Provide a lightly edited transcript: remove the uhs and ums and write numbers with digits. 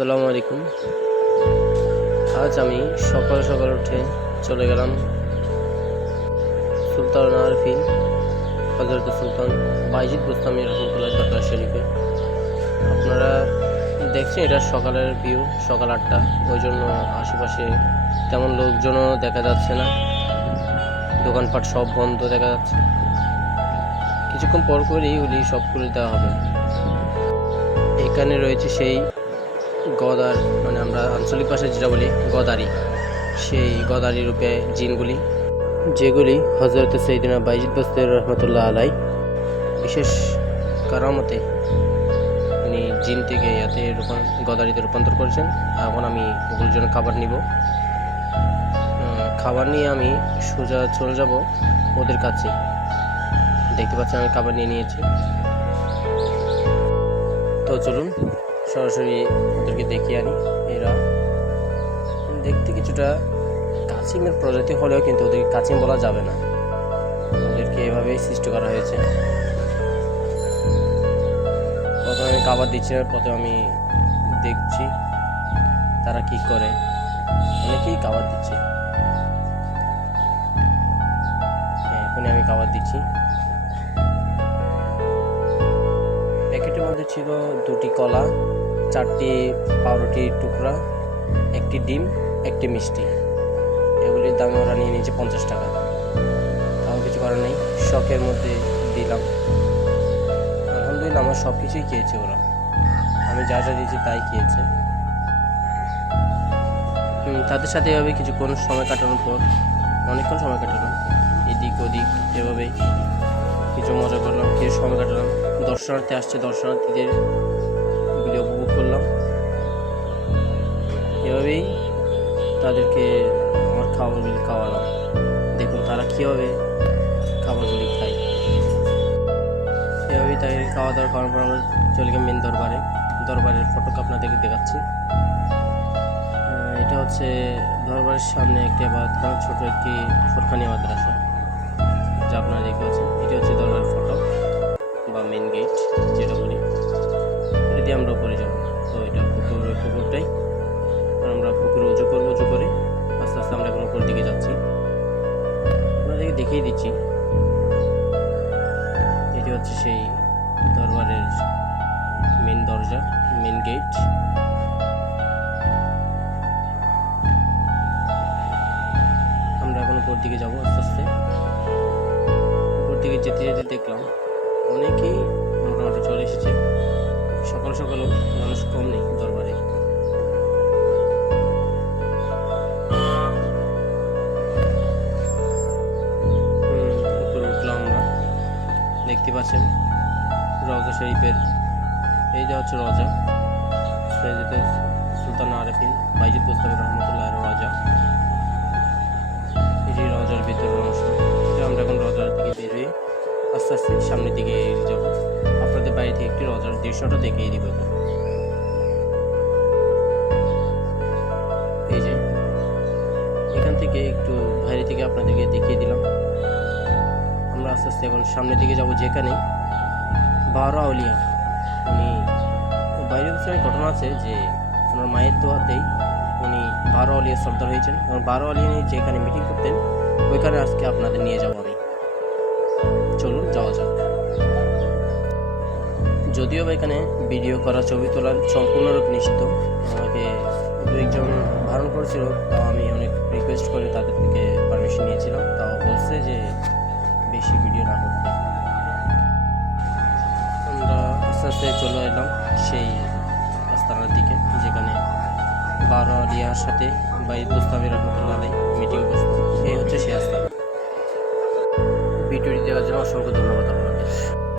আসসালামু আলাইকুম। আজ আমি সকাল সকাল উঠে চলে গেলাম সুলতান আরফিন হযরত সুলতান বাইজিদ বুস্তামি রহমতুল্লাহ দরবার শরীফে। আপনারা দেখছেন এটা সকালের ভিউ, সকাল 8টা, ওই জন্য আশেপাশে তেমন লোকজনও দেখা যাচ্ছে না, দোকানপাট সব বন্ধ দেখা যাচ্ছে। কিছুক্ষণ পর করেই ওগুলি সব খুলে দেওয়া হবে। এখানে রয়েছে সেই গদার, মানে আমরা আঞ্চলিক ভাষায় যেটা বলি গদারি, সেই গদারি রূপে জিনগুলি, যেগুলি হযরত সাইয়েদনা বাইজিদ বুস্তামি রহমতুল্লাহ আলাই বিশেষ কারামতে উনি জিন থেকে ইয়াতে গদারিতে রূপান্তর করেছেন। এখন আমি ওগুলোর জন্য খাবার নিব। খাবার নিয়ে আমি সোজা চলে যাব ওদের কাছে। দেখতে পাচ্ছেন আমি খাবার নিয়ে নিয়েছি। তো চলুন সরাসরি ওদেরকে দেখিয়ে আনি। এরা দেখতে কিছুটা কাছিমের প্রজাতি হলেও কিন্তু ওদেরকে কাছিম বলা যাবে না, ওদেরকে এভাবেই সৃষ্টি করা হয়েছে। প্রথমে আমি খাবার দিচ্ছি, প্রথমে আমি দেখছি তারা কি করে। অনেকেই খাবার দিচ্ছে। এখনই আমি খাবার দিচ্ছি। প্যাকেটের মধ্যে ছিল 2টি কলা, 4টি পাউরুটির টুকরা, 1টি ডিম, 1টি মিষ্টি। এগুলির দাম ওরা নিয়ে নিয়েছে 50 টাকা। তাও কিছু করার নেই, শখের মধ্যে দিলাম। আলহামদুলিল্লাহ আমার সব কিছুই খেয়েছে ওরা, আমি যা যা দিয়েছি তাই খেয়েছে। তাদের সাথে এভাবে কিছুক্ষণ সময় কাটানোর পর, অনেকক্ষণ সময় কাটালাম এদিক ওদিক, এভাবেই কিছু মজা করলাম, কিছু সময় কাটালাম। দর্শনার্থী আসছে, দর্শনার্থীদের এগুলি উপভোগ করলাম। এভাবেই তাদেরকে আমার খাবারগুলি খাওয়ালাম। দেখুন তারা কীভাবে খাবারগুলি খায়। এভাবেই তাই খাওয়া দাওয়া করার পর আমরা চলে গেলাম মেন দরবারে। দরবারের ফটোকে আপনাদেরকে দেখাচ্ছি। এটা হচ্ছে দরবারের সামনে একটি আবার ছোট একটি ফোরখানি মাদ্রাসা, যা আপনারা দেখতে পাচ্ছেন। এটি হচ্ছে দরবারের ফটো বা মেন গেট যেটা বলি। এটা দিয়ে আমরা উপরে যাবো। তো এটা পুকুরটাই, আমরা পুকুরে উঁচু করবো। উঁচু করে আস্তে আস্তে আমরা এখন উপরের দিকে যাচ্ছি। আপনাদেরকে দেখিয়ে দিচ্ছি। এটি হচ্ছে সেই দরবারের মেন দরজা, মেন গেট। আমরা এখন উপর দিকে যাবো আস্তে আস্তে। উপর দিকে যেতে যেতে দেখলাম অনেকেই মোটামুটি চলে এসেছে। সকাল সকালও মানুষ কম নেই দরবারে। উপরে উঠলাম আমরা। দেখতে পাচ্ছেন রওজা শরীফের, এই যে হচ্ছে রওজা সুলতান আরফিন বাইজিদ বুস্তামি রহমতুল্লাহ রওজা। এটি রওজার ভিতরের অংশ। আমরা এখন রওজার দিকে বের হয়ে আস্তে আস্তে সামনের দিকে যাব। আপনাদের বাড়ি থেকে একটি রওজার দৃশ্যটা দেখিয়ে দিব। এই যে এখান থেকে একটু বাইরে থেকে আপনাদেরকে দেখিয়ে দিলাম। আমরা আস্তে আস্তে এখন সামনের দিকে যাব, যেখানে 12 আউলিয়া, উনি বাইরে বছর ঘটনা আছে যে ওনার মায়ের দোয়াতেই উনি 12 আউলিয়া সর্দার হয়েছেন। এবং 12 আউলিয়া নিয়ে যেখানে মিটিং করতেন ওইখানে আজকে আপনাদের নিয়ে যাবো আমি। চলুন যাওয়া যাক। যদিও বা এখানে ভিডিও করা, ছবি তোলার সম্পূর্ণরূপ নিষিদ্ধ। আমাকে 2-1 জন বারণ করেছিল, তাও আমি অনেক রিকোয়েস্ট করে তাদের থেকে পারমিশন নিয়েছিলাম। তাও বলছে যে বেশি ভিডিও না করতে। আমরা আস্তে আস্তে চলে এলাম সেই আস্তানার দিকে, যেখানে 12 আউলিয়ার সাথে বাইজিদ বুস্তামি রহমতুল্লাহ আলাই মিটিং বসত। এই হচ্ছে সেই আস্তানা। ভিডিওটি দেওয়ার জন্য অসংখ্য ধন্যবাদ।